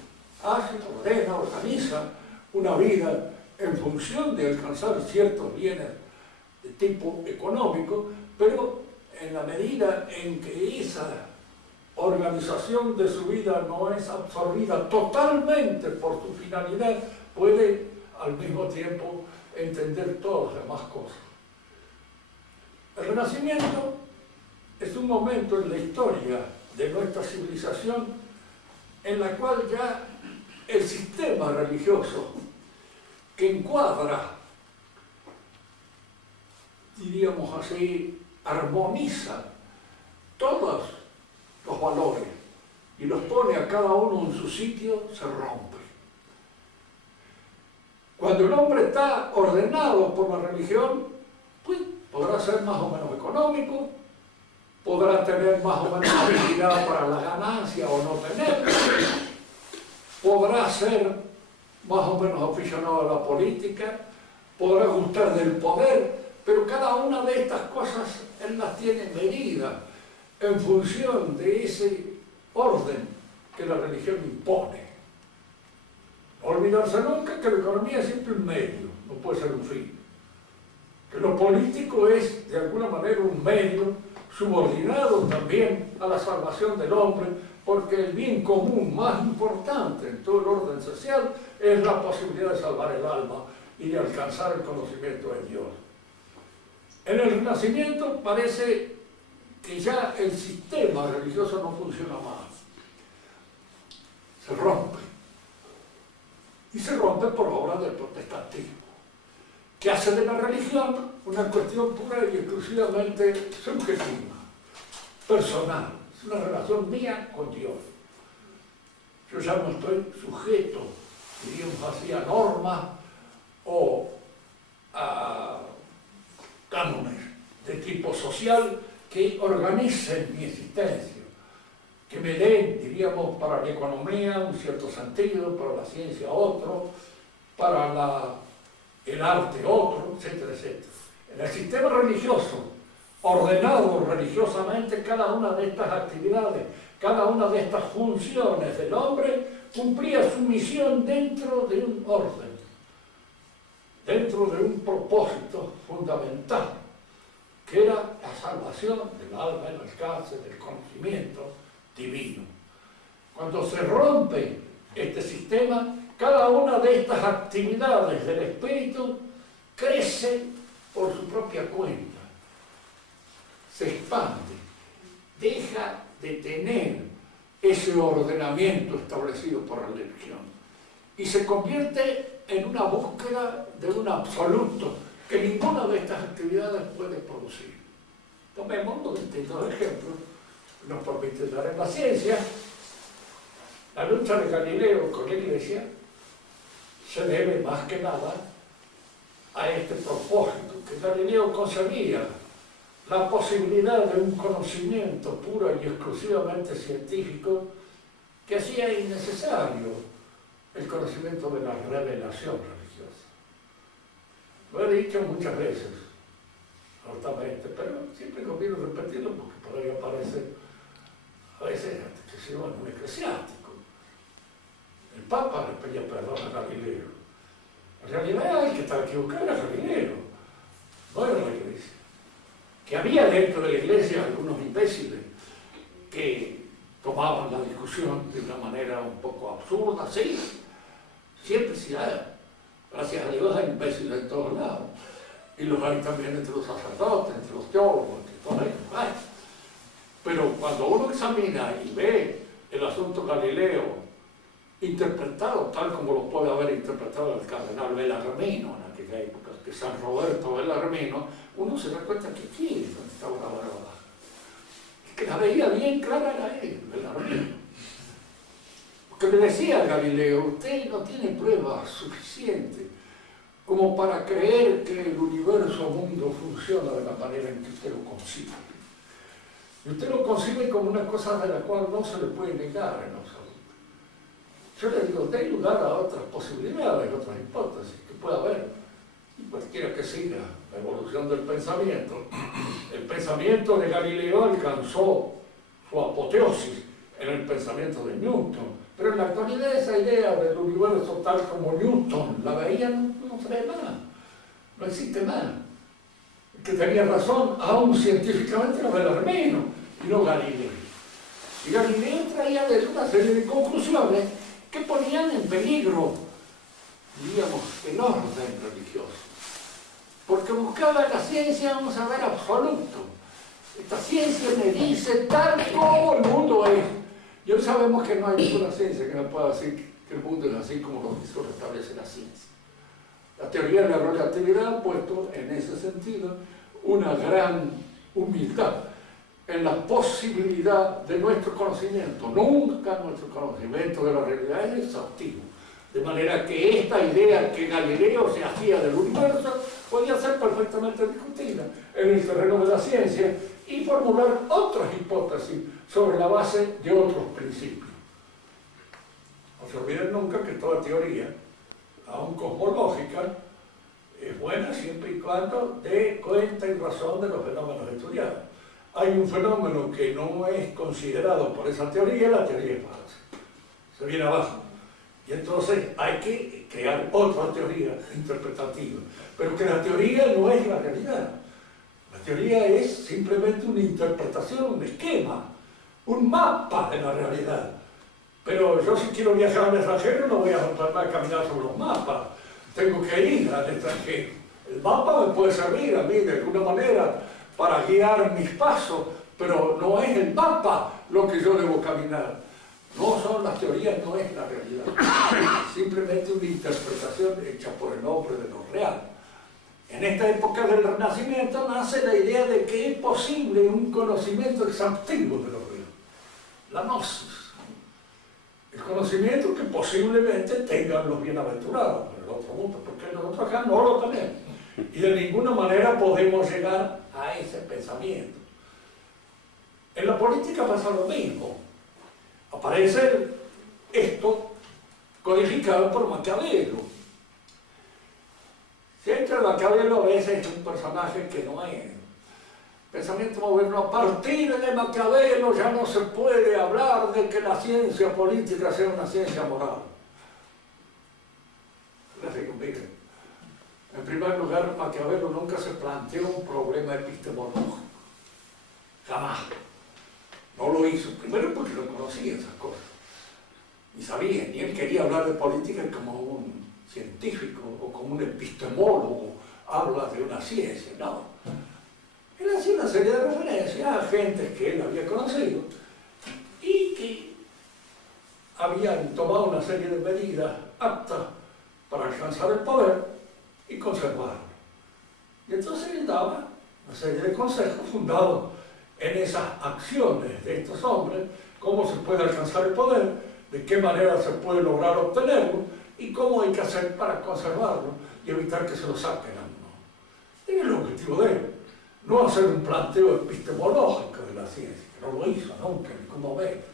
hace, ordena, organiza una vida en función de alcanzar ciertos bienes de tipo económico, pero en la medida en que esa organización de su vida no es absorbida totalmente por su finalidad, puede al mismo tiempo entender todas las demás cosas. El Renacimiento es un momento en la historia de nuestra civilización en la cual ya el sistema religioso que encuadra, diríamos así, armoniza todos los valores y los pone a cada uno en su sitio, se rompe. Cuando el hombre está ordenado por la religión, pues podrá ser más o menos económico, podrá tener más o menos habilidad para la ganancia o no tener, podrá ser más o menos aficionado a la política, podrá gustar del poder, pero cada una de estas cosas él las tiene medidas en función de ese orden que la religión impone. No olvidarse nunca que la economía es siempre un medio, no puede ser un fin. Que lo político es de alguna manera un medio subordinado también a la salvación del hombre, porque el bien común más importante en todo el orden social es la posibilidad de salvar el alma y de alcanzar el conocimiento de Dios. En el Renacimiento parece que ya el sistema religioso no funciona más. Se rompe. Y se rompe por obra del protestantismo, que hace de la religión una cuestión pura y exclusivamente subjetiva, personal. Es una relación mía con Dios. Yo ya no estoy sujeto, diríamos así, a normas o a cánones de tipo social que organicen mi existencia, que me den, diríamos, para la economía un cierto sentido, para la ciencia otro, para el arte otro, etcétera, etcétera. En el sistema religioso, ordenado religiosamente, cada una de estas actividades, cada una de estas funciones del hombre cumplía su misión dentro de un orden, dentro de un propósito fundamental, que era la salvación del alma, el alcance del conocimiento divino. Cuando se rompe este sistema, cada una de estas actividades del espíritu crece por su propia cuenta, se expande, deja de tener ese ordenamiento establecido por la religión y se convierte en una búsqueda de un absoluto que ninguna de estas actividades puede producir. Tomemos los distintos ejemplos que nos permiten dar en la ciencia. La lucha de Galileo con la Iglesia se debe más que nada a este propósito, que Galileo concebía la posibilidad de un conocimiento puro y exclusivamente científico que hacía innecesario el conocimiento de la revelación religiosa. Lo he dicho muchas veces, altamente, pero siempre conviene repetirlo porque por ahí aparece a veces que se llama un eclesiástico. El Papa le pedía perdón a Galileo. En realidad el que estaba equivocado era Galileo, no era la Iglesia. Que había dentro de la Iglesia algunos imbéciles que tomaban la discusión de una manera un poco absurda, sí, siempre sí hay. Gracias a Dios hay imbéciles en todos lados. Y los hay también entre los sacerdotes, entre los teólogos, entre todos ellos hay. Pero cuando uno examina y ve el asunto Galileo interpretado tal como lo puede haber interpretado el cardenal Bellarmino en aquella época, que San Roberto Bellarmino, uno se da cuenta que aquí es donde estaba la verdad. El que la veía bien clara era él, Bellarmino. Porque le decía a Galileo, usted no tiene pruebas suficientes como para creer que el universo mundo funciona de la manera en que usted lo concibe. Y usted lo concibe como una cosa de la cual no se le puede negar en absoluto. Yo le digo, dé lugar a otras posibilidades, otras hipótesis que pueda haber. Y cualquiera que siga la evolución del pensamiento, el pensamiento de Galileo alcanzó su apoteosis en el pensamiento de Newton. Pero en la actualidad esa idea del universo tal como Newton la veía no se ve más, no existe más. El que tenía razón, aún científicamente, era Bellarmino y no Galileo. Y Galileo traía de una serie de conclusiones que ponían en peligro, diríamos, el orden religioso. Porque buscaba la ciencia un saber absoluto. Esta ciencia me dice tal como el mundo es. Y hoy sabemos que no hay ninguna ciencia que nos pueda decir que el mundo es así como lo establece la ciencia. La teoría de la relatividad ha puesto en ese sentido una gran humildad en la posibilidad de nuestro conocimiento. Nunca nuestro conocimiento de la realidad es exhaustivo. De manera que esta idea que Galileo se hacía del universo podía ser perfectamente discutida en el terreno de la ciencia y formular otras hipótesis sobre la base de otros principios. No se olviden nunca que toda teoría, aun cosmológica, es buena siempre y cuando dé cuenta y razón de los fenómenos estudiados. Hay un fenómeno que no es considerado por esa teoría, la teoría es falsa. Se viene abajo. Y entonces hay que crear otra teoría interpretativa. Pero que la teoría no es la realidad. La teoría es simplemente una interpretación, un esquema, un mapa de la realidad. Pero yo si quiero viajar al extranjero no voy a tratar de caminar sobre los mapas. Tengo que ir al extranjero. El mapa me puede servir a mí de alguna manera para guiar mis pasos, pero no es el mapa lo que yo debo caminar. No son las teorías, no es la realidad. Simplemente una interpretación hecha por el hombre de lo real. En esta época del Renacimiento nace la idea de que es posible un conocimiento exhaustivo de lo real. La gnosis. El conocimiento que posiblemente tengan los bienaventurados en el otro mundo, porque nosotros acá no lo tenemos. Y de ninguna manera podemos llegar a ese pensamiento. En la política pasa lo mismo. Aparece esto codificado por Maquiavelo. Siempre Maquiavelo a veces es un personaje que no es. Pensamiento moderno, a partir de Maquiavelo ya no se puede hablar de que la ciencia política sea una ciencia moral. Miren, en primer lugar, Maquiavelo nunca se planteó un problema epistemológico. Jamás. No lo hizo. Primero porque no conocía esas cosas. Ni sabía, ni él quería hablar de política como un científico o como un epistemólogo habla de una ciencia, no. Él hacía una serie de referencias a gentes que él había conocido y que habían tomado una serie de medidas aptas para alcanzar el poder y conservarlo. Y entonces él daba una serie de consejos fundados en esas acciones de estos hombres, cómo se puede alcanzar el poder, de qué manera se puede lograr obtenerlo y cómo hay que hacer para conservarlo y evitar que se lo saquen a uno. Y el objetivo de él, no hacer un planteo epistemológico de la ciencia, que no lo hizo nunca, en ningún momento.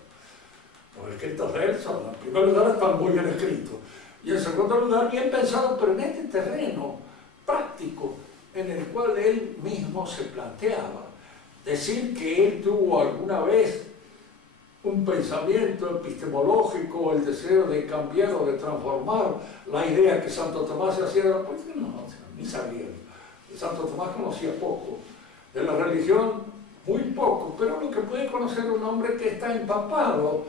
Los escritos de él son, en primer lugar, están muy bien escritos, y en segundo lugar, bien pensados, pero en este terreno práctico en el cual él mismo se planteaba. Decir que él tuvo alguna vez un pensamiento epistemológico, el deseo de cambiar o de transformar la idea que Santo Tomás se hacía de la política, no, ni sabía. Santo Tomás conocía poco de la religión, muy poco, pero lo que puede conocer un hombre que está empapado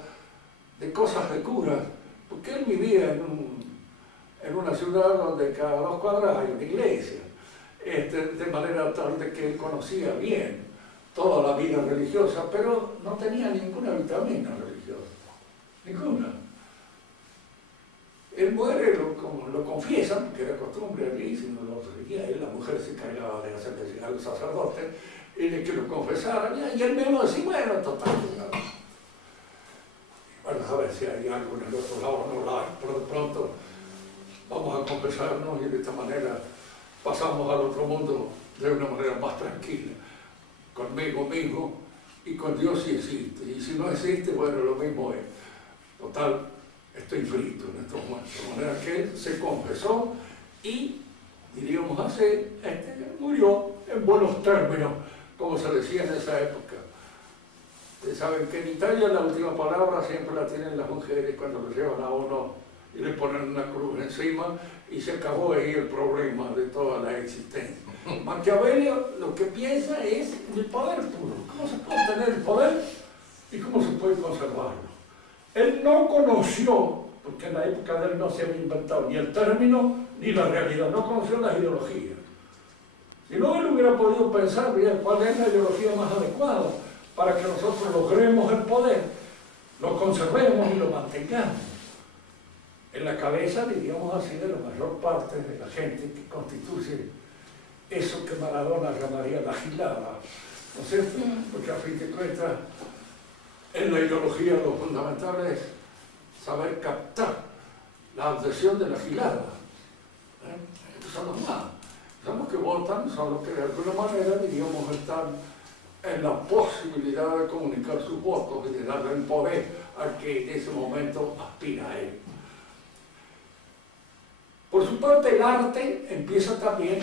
de cosas de curas, porque él vivía en una ciudad donde cada 2 cuadras hay una iglesia, de manera tal de que él conocía bien toda la vida religiosa, pero no tenía ninguna vitamina religiosa, ninguna. Él muere, lo confiesa, porque era costumbre allí, si no lo seguía él, la mujer se encargaba de hacerle llegar al sacerdote y de que lo confesara, y él mismo decía, bueno, total, bueno, a ver si hay algo en el otro lado, no lo hay, pero de pronto vamos a confesarnos y de esta manera pasamos al otro mundo de una manera más tranquila, conmigo mismo y con Dios si existe, y si no existe, bueno, lo mismo es. Total, estoy frito en estos momentos, de manera que él se confesó y, diríamos así, murió en buenos términos, como se decía en esa época. Ustedes saben que en Italia la última palabra siempre la tienen las mujeres cuando lo llevan a uno y le ponen una cruz encima y se acabó ahí el problema de toda la existencia. Maquiavelo lo que piensa es en el poder puro, cómo se puede tener el poder y cómo se puede conservarlo. Él no conoció, porque en la época de él no se había inventado ni el término ni la realidad, no conoció las ideologías. Si no, él hubiera podido pensar bien cuál es la ideología más adecuada para que nosotros logremos el poder, lo conservemos y lo mantengamos. En la cabeza, diríamos así, de la mayor parte de la gente que constituye eso que Maradona llamaría la gilada, ¿no es cierto? Porque a fin de cuentas, en la ideología lo fundamental es saber captar la adhesión de la gilada. Son los más. Son los que votan, son los que de alguna manera, diríamos, están en la posibilidad de comunicar sus votos y de darle el poder al que en ese momento aspira a él. Por su parte, el arte empieza también,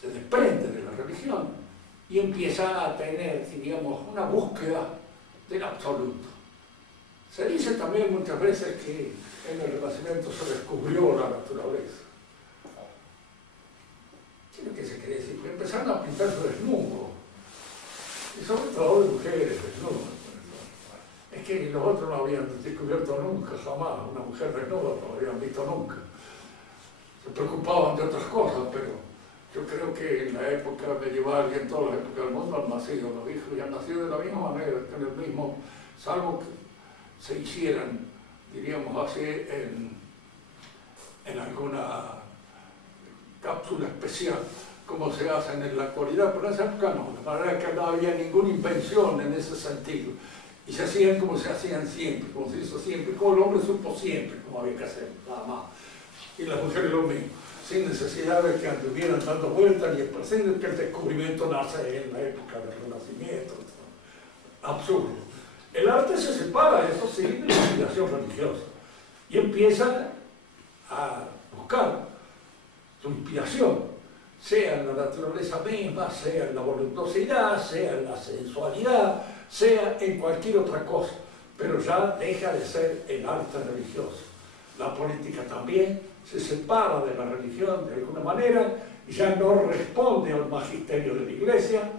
se desprende de la religión y empieza a tener, diríamos, una búsqueda del absoluto. Se dice también muchas veces que en el Renacimiento se descubrió la naturaleza. ¿Qué es lo que se quiere decir? Porque empezaron a pintarse desnudos, y sobre todo de mujeres desnudas. Es que los otros no habían descubierto nunca, jamás, una mujer desnuda no habían visto nunca. Se preocupaban de otras cosas, pero yo creo que en la época medieval y en todas las épocas del mundo han nacido los hijos y han nacido de la misma manera, en el mismo, salvo que se hicieran, diríamos así, en alguna cápsula especial, como se hacen en la actualidad, pero en esa época no, de manera que no había ninguna invención en ese sentido. Y se hacían como se hacían siempre, como se hizo siempre, como el hombre supo siempre cómo había que hacer, nada más. Y las mujeres lo mismo, sin necesidad de que anduvieran dando vueltas y expresando que el descubrimiento nace en la época del Renacimiento. Absurdo. El arte se separa, eso sí, de la inspiración religiosa y empieza a buscar su inspiración, sea en la naturaleza misma, sea en la voluptuosidad, sea en la sensualidad, sea en cualquier otra cosa, pero ya deja de ser el arte religioso. La política también se separa de la religión de alguna manera y ya no responde al magisterio de la Iglesia.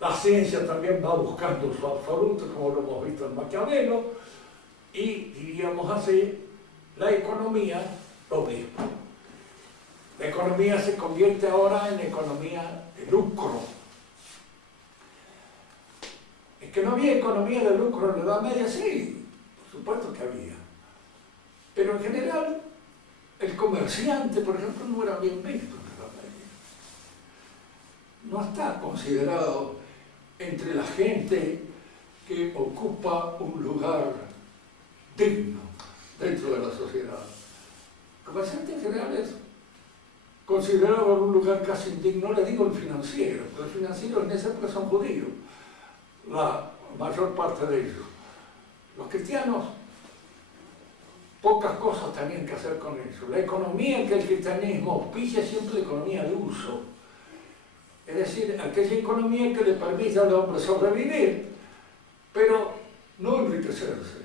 La ciencia también va buscando su absoluto, como lo hemos visto en Maquiavelo, y diríamos así, la economía lo mismo. La economía se convierte ahora en economía de lucro. Es que no había economía de lucro en la Edad Media, sí, por supuesto que había. Pero en general, el comerciante, por ejemplo, no era bien visto en la Edad Media. no está considerado entre la gente que ocupa un lugar digno dentro de la sociedad. El comerciante en general es considerado en un lugar casi indigno, no le digo el financiero, pero el financiero en esa época son judíos, la mayor parte de ellos. Los cristianos, pocas cosas tenían que hacer con eso. La economía que el cristianismo auspicia es siempre la economía de uso, es decir, aquella economía que le permite al hombre sobrevivir, pero no enriquecerse.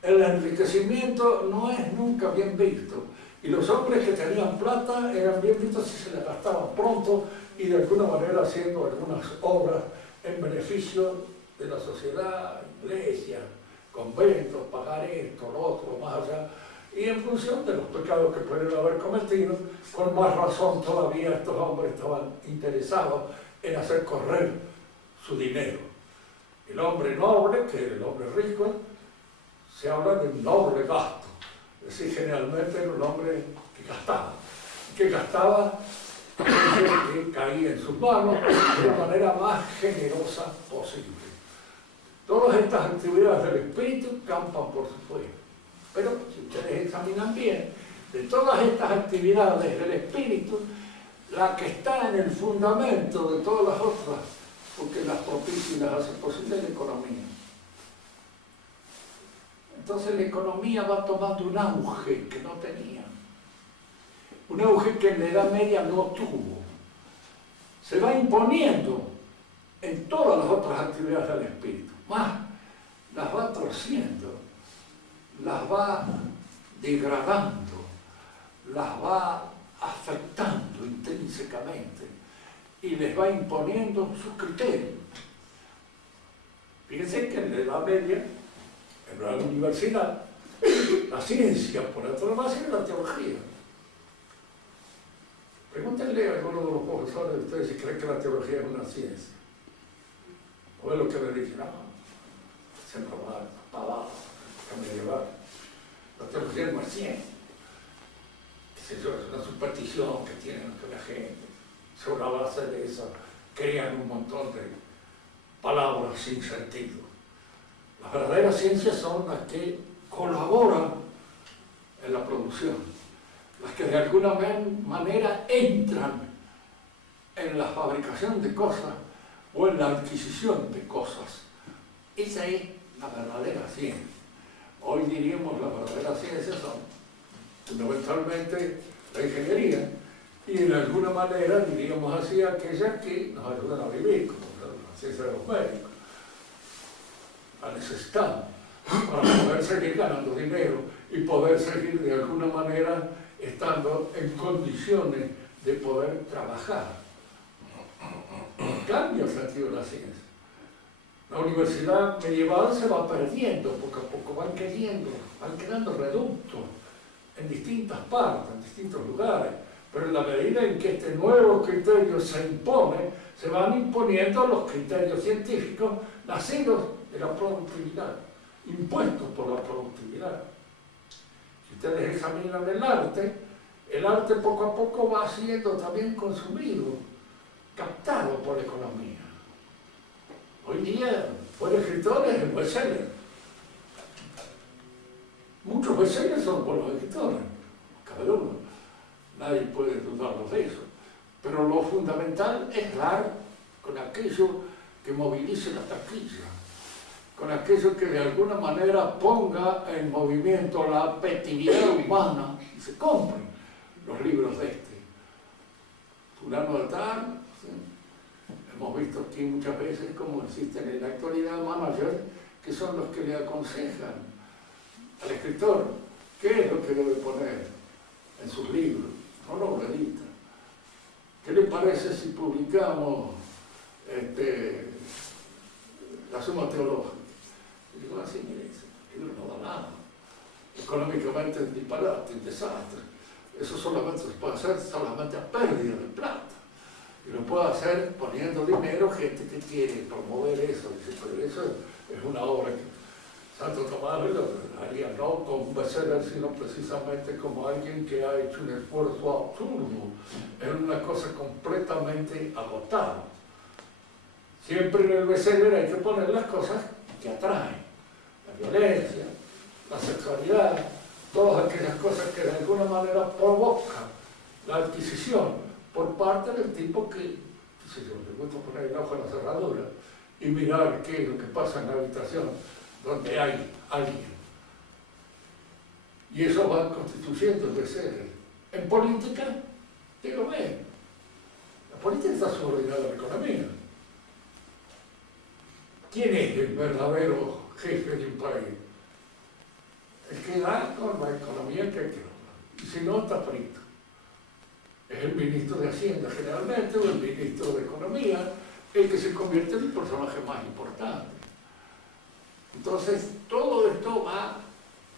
El enriquecimiento no es nunca bien visto. Y los hombres que tenían plata eran bien vistos si se la gastaban pronto y de alguna manera haciendo algunas obras en beneficio de la sociedad, iglesia, conventos, pagar esto, lo otro, más allá. Y en función de los pecados que pueden haber cometido, con más razón todavía estos hombres estaban interesados en hacer correr su dinero. El hombre noble, que es el hombre rico, se habla de un noble gasto. Es decir, generalmente era un hombre que gastaba aquello que caía en sus manos de la manera más generosa posible. Todas estas actividades del espíritu campan por su fuera. Pero si ustedes examinan bien, de todas estas actividades del espíritu, la que está en el fundamento de todas las otras, porque las propicia y las hace posible, es la economía. Entonces la economía va tomando un auge que no tenía. Un auge que en la Edad Media no tuvo. Se va imponiendo en todas las otras actividades del espíritu. Más, las va torciendo, las va degradando, las va afectando intrínsecamente y les va imponiendo sus criterios. Fíjense que en la Edad Media, en la universidad, la ciencia por antonomasia era la teología. Pregúntenle a alguno de los profesores de ustedes si creen que la teología es una ciencia. O es lo que le dicen, no, se normal, palabras, que medieval. La teología no es ciencia. Es una superstición que tienen la gente. Sobre la base de eso crean un montón de palabras sin sentido. Las verdaderas ciencias son las que colaboran en la producción, las que de alguna manera entran en la fabricación de cosas o en la adquisición de cosas. Esa es la verdadera ciencia. Hoy diríamos las verdaderas ciencias son fundamentalmente la ingeniería y de alguna manera diríamos así aquellas que nos ayudan a vivir, como la ciencia de los médicos. La necesitamos para poder seguir ganando dinero y poder seguir de alguna manera estando en condiciones de poder trabajar. Cambia el sentido de la ciencia. La universidad medieval se va perdiendo, poco a poco van quedando reductos en distintas partes, en distintos lugares, pero en la medida en que este nuevo criterio se impone, se van imponiendo los criterios científicos nacidos de la productividad, impuestos por la productividad. Si ustedes examinan el arte poco a poco va siendo también consumido, captado por la economía. Hoy día, por escritores, el bestseller. Muchos bestsellers son por los escritores, cada uno. Nadie puede dudarlo de eso. Pero lo fundamental es dar con aquello que movilice la taquilla, con aquello que de alguna manera ponga en movimiento la apetividad humana y se compren los libros de este. Fulano de tal, ¿sí? Hemos visto aquí muchas veces cómo existen en la actualidad managers que son los que le aconsejan al escritor qué es lo que debe poner en sus libros, no lo edita. ¿Qué le parece si publicamos la Suma Teológica? Y digo así, mire, el libro no da nada. Económicamente es disparate, un desastre. Eso solamente se puede hacer solamente a pérdida de plata. Y lo puede hacer poniendo dinero gente que quiere promover eso. Dice, pero eso es una obra que... Santo Tomás lo haría no como un Becerra, sino precisamente como alguien que ha hecho un esfuerzo absurdo en una cosa completamente agotada. Siempre en el Becerra hay que poner las cosas que atraen: la violencia, la sexualidad, todas aquellas cosas que de alguna manera provocan la adquisición por parte del tipo que, si yo le gusta poner el ojo en la cerradura y mirar qué es lo que pasa en la habitación donde hay alguien. Y eso va constituyendo el Becerra. En política, digo, bien, la política está subordinada a la economía. ¿Quién es el verdadero jefe de un país? El que da con la economía que hay que dar. Y si no, está frito. Es el ministro de Hacienda generalmente, o el ministro de Economía, el que se convierte en el personaje más importante. Entonces, todo esto va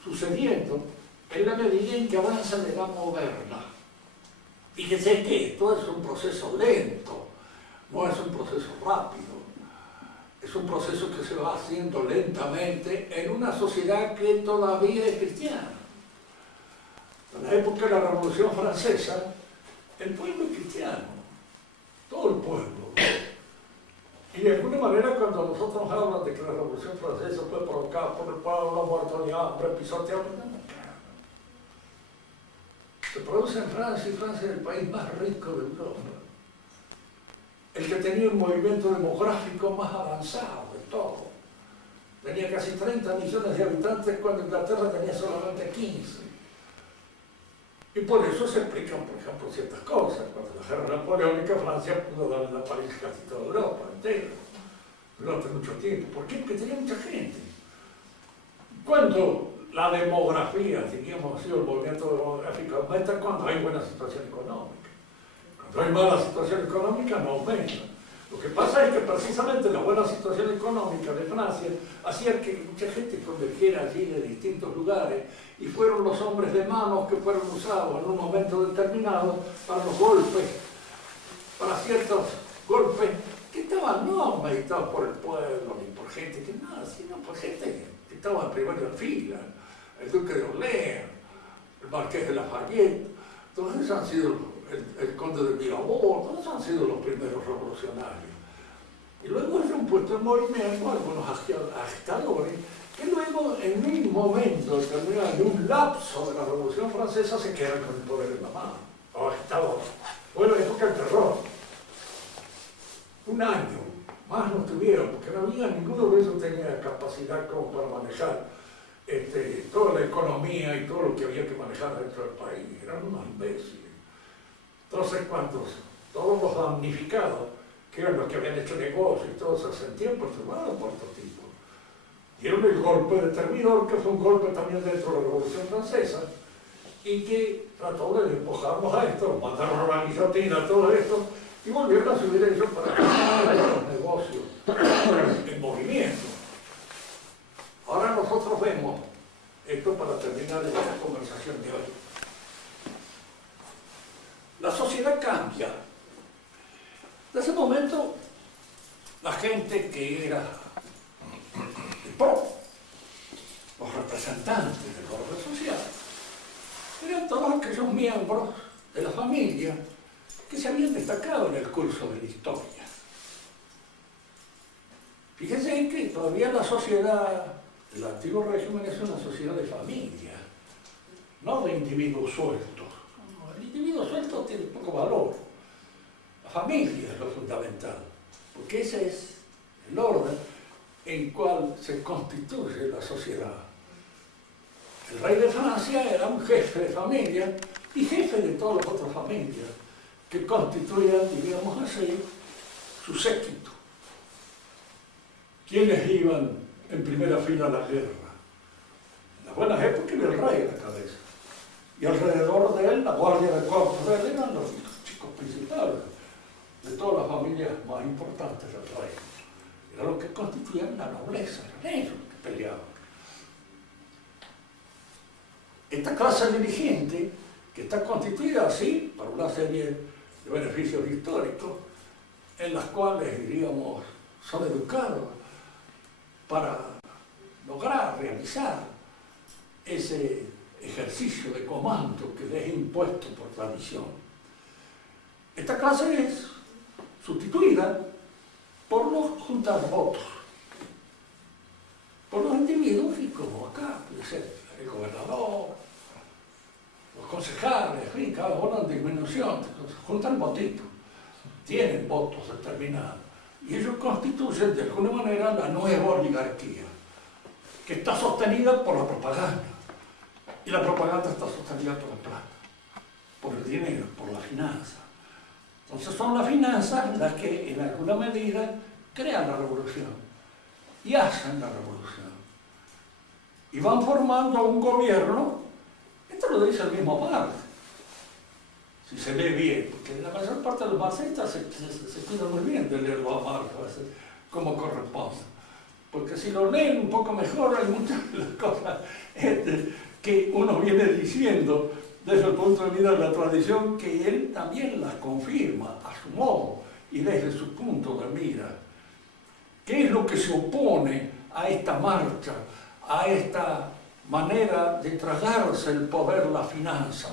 sucediendo en la medida en que avanza la edad moderna. Fíjense que esto es un proceso lento, no es un proceso rápido. Es un proceso que se va haciendo lentamente en una sociedad que todavía es cristiana. En la época de la Revolución Francesa, el pueblo es cristiano, todo el pueblo. Y de alguna manera, cuando nosotros hablamos de que la Revolución Francesa fue provocada por el pueblo muerto de hambre, pisoteado, se produce en Francia, y Francia es el país más rico de Europa. El que tenía un movimiento demográfico más avanzado de todo. Tenía casi 30 millones de habitantes cuando Inglaterra tenía solamente 15. Y por eso se explican, por ejemplo, ciertas cosas. Cuando la guerra napoleónica, Francia pudo darle la paliza casi toda Europa entera durante mucho tiempo. ¿Por qué? Porque tenía mucha gente. Cuando la demografía, diríamos así, el movimiento demográfico aumenta, cuando hay buena situación económica. Cuando hay mala situación económica, no aumenta. Lo que pasa es que precisamente la buena situación económica de Francia hacía que mucha gente convergiera allí de distintos lugares, y fueron los hombres de manos que fueron usados en un momento determinado para los golpes, para ciertos golpes que estaban no meditados por el pueblo ni por gente que nada, sino por gente que estaba en primera fila: el duque de Orleans, el marqués de Lafayette, todos esos han sido, el conde de Mirabeau, todos han sido los primeros revolucionarios. Y luego se han puesto en movimiento algunos agitadores que luego, en un momento determinado, en un lapso de la Revolución Francesa, se quedan con el poder en la mano, los agitadores. Fue la época del terror. Un año, más no tuvieron, porque no había, ninguno de ellos tenía capacidad como para manejar toda la economía y todo lo que había que manejar dentro del país. Eran unos imbéciles. Entonces, cuando todos los damnificados, que eran los que habían hecho negocio y todos se sentían perturbados por estos tipos, dieron el golpe determinador, que fue un golpe también dentro de la Revolución Francesa, y que trató de despojarnos a esto, mandaron a la guillotina, todo esto, y volvieron a subir ellos para los negocios en movimiento. Ahora nosotros vemos esto para terminar esta conversación de hoy. La sociedad cambia. En ese momento, la gente que era el pueblo, los representantes del orden social, eran todos aquellos miembros de la familia que se habían destacado en el curso de la historia. Fíjense que todavía la sociedad del antiguo régimen es una sociedad de familia, no de individuos sueltos. El individuo suelto tiene poco valor. La familia es lo fundamental, porque ese es el orden en cual se constituye la sociedad. El rey de Francia era un jefe de familia y jefe de todas las otras familias que constituían, diríamos así, su séquito. ¿Quiénes iban en primera fila a la guerra? En las buenas épocas era el rey a la cabeza. Y alrededor de él, la guardia de cuarto de él eran los chicos principales de todas las familias más importantes del rey. Era lo que constituían la nobleza, eran ellos que peleaban. Esta clase dirigente, que está constituida así, por una serie de beneficios históricos, en las cuales, diríamos, son educados para lograr realizar ese ejercicio de comando que les es impuesto por tradición. Esta clase es sustituida por los juntar votos, por los individuos, y como acá puede ser el gobernador, los concejales, en fin, cada uno en disminución, juntan votitos, tienen votos determinados, y ellos constituyen de alguna manera la nueva oligarquía, que está sostenida por la propaganda, y la propaganda está sostenida por la plata, por el dinero, por la finanza. Entonces son las finanzas las que en alguna medida crean la revolución y hacen la revolución. Y van formando un gobierno, esto lo dice el mismo Marx, si se lee bien, porque la mayor parte de los marxistas se cuidan muy bien de leerlo a Marx como corresponde. Porque si lo leen un poco mejor, hay muchas de las cosas que uno viene diciendo desde el punto de vista de la tradición, que él también las confirma a su modo y desde su punto de mira. ¿Qué es lo que se opone a esta marcha, a esta manera de tragarse el poder, las finanzas,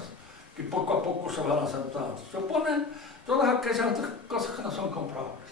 que poco a poco se van aceptando? Se oponen todas aquellas otras cosas que no son comprobables.